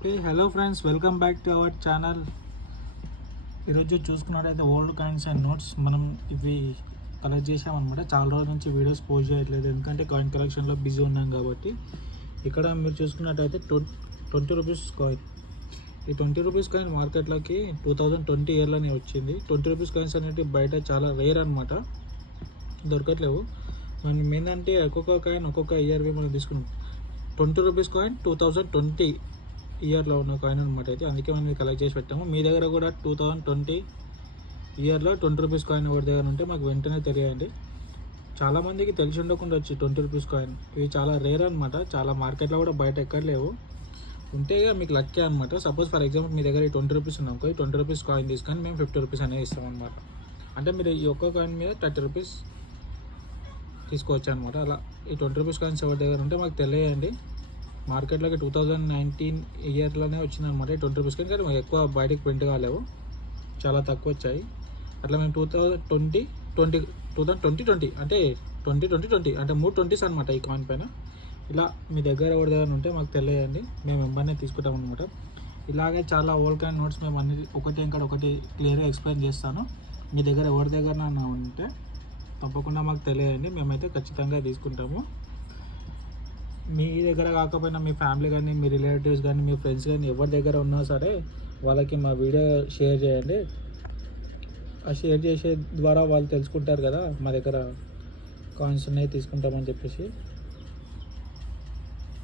Hello friends welcome back to our channel ఈరోజు చూసుకున్నట్టయితే old coins and notes మనం ఇవి కలెక్ట్ చేసామన్నమాట చాలా రోజుల నుంచి వీడియోస్ పోస్ట్ చేయట్లేదు. ఎందుకంటే కాయిన్ కలెక్షన్లో బిజీ ఉన్నాం కాబట్టి. ఇక్కడ మీరు చూసుకున్నట్టయితే ట్వంటీ రూపీస్ కాయిన్ ఈ ట్వంటీ రూపీస్ కాయిన్ మార్కెట్లోకి టూ థౌజండ్ ట్వంటీ ఇయర్లోనే వచ్చింది. ట్వంటీ రూపీస్ కాయిన్స్ అనేవి బయట చాలా రేర్ అనమాట దొరకట్లేవు. మనం ఏంటంటే ఒక్కొక్క కాయిన్ ఒక్కొక్క ఇయర్వి మనం తీసుకున్నాం. Twenty rupees coin two thousand twenty ఇయర్లో ఉన్న కాయిన్ అనమాట అయితే. అందుకే మనం కలెక్ట్ చేసి పెట్టాము. మీ దగ్గర కూడా టూ థౌజండ్ ట్వంటీ ఇయర్లో ట్వంటీ రూపీస్ కాయిన్ ఎవరి దగ్గర ఉంటే మాకు వెంటనే తెలియండి. చాలామందికి తెలిసి ఉండకుండా వచ్చి ట్వంటీ రూపీస్ కాయిన్. ఇవి చాలా రేర్ అనమాట చాలా మార్కెట్లో కూడా బయట ఎక్కడ లేవు. ఉంటే ఇక మీకు లక్కే అనమాట సపోజ్ ఫర్ ఎగ్జాంపుల్ మీ దగ్గర ట్వంటీ రూపీస్ ఉన్నాం ఈ ట్వంటీ రూపీస్ కాయిన్ తీసుకొని మేము ఫిఫ్టీ రూపీస్ అనేది ఇస్తాం అనమాట అంటే మీరు ఈ ఒక్క కాయిన్ మీద థర్టీ రూపీస్ తీసుకోవచ్చు అనమాట అలా ఈ ట్వంటీ రూపీస్ కాయిన్స్ ఎవరి దగ్గర ఉంటే మాకు తెలియండి. మార్కెట్లోకి టూ థౌజండ్ నైన్టీన్ ఇయర్లోనే వచ్చిందనమాట ట్వంటీ రూపీస్. కానీ కానీ ఎక్కువ బయటకు ప్రింట్ కాలేవు. చాలా తక్కువ వచ్చాయి. అట్లా మేము two thousand twenty twenty two thousand twenty twenty అంటే ట్వంటీ ట్వంటీ ట్వంటీ అంటే మూడు ట్వంటీస్ అనమాట ఈ కాయిన్ పైన. ఇలా మీ దగ్గర ఎవరి దగ్గర ఉంటే మాకు తెలియండి మేము వెంబడినే తీసుకుంటాం అనమాట ఇలాగే చాలా ఓల్డ్ కాయిన్ నోట్స్ మేము అన్ని ఒకటి ఇంకా ఒకటి క్లియర్గా ఎక్స్ప్లెయిన్ చేస్తాను. మీ దగ్గర ఎవరి దగ్గర ఉంటే తప్పకుండా మాకు తెలియండి మేమైతే ఖచ్చితంగా తీసుకుంటాము. మీ దగ్గర కాకపోయినా మీ ఫ్యామిలీ కానీ మీ రిలేటివ్స్ కానీ మీ ఫ్రెండ్స్ కానీ ఎవరి దగ్గర ఉన్నా సరే వాళ్ళకి మా వీడియో షేర్ చేయండి. ఆ షేర్ చేసే ద్వారా వాళ్ళు తెలుసుకుంటారు కదా మా దగ్గర కాయిన్స్ ఉన్నాయి తీసుకుంటామని చెప్పేసి.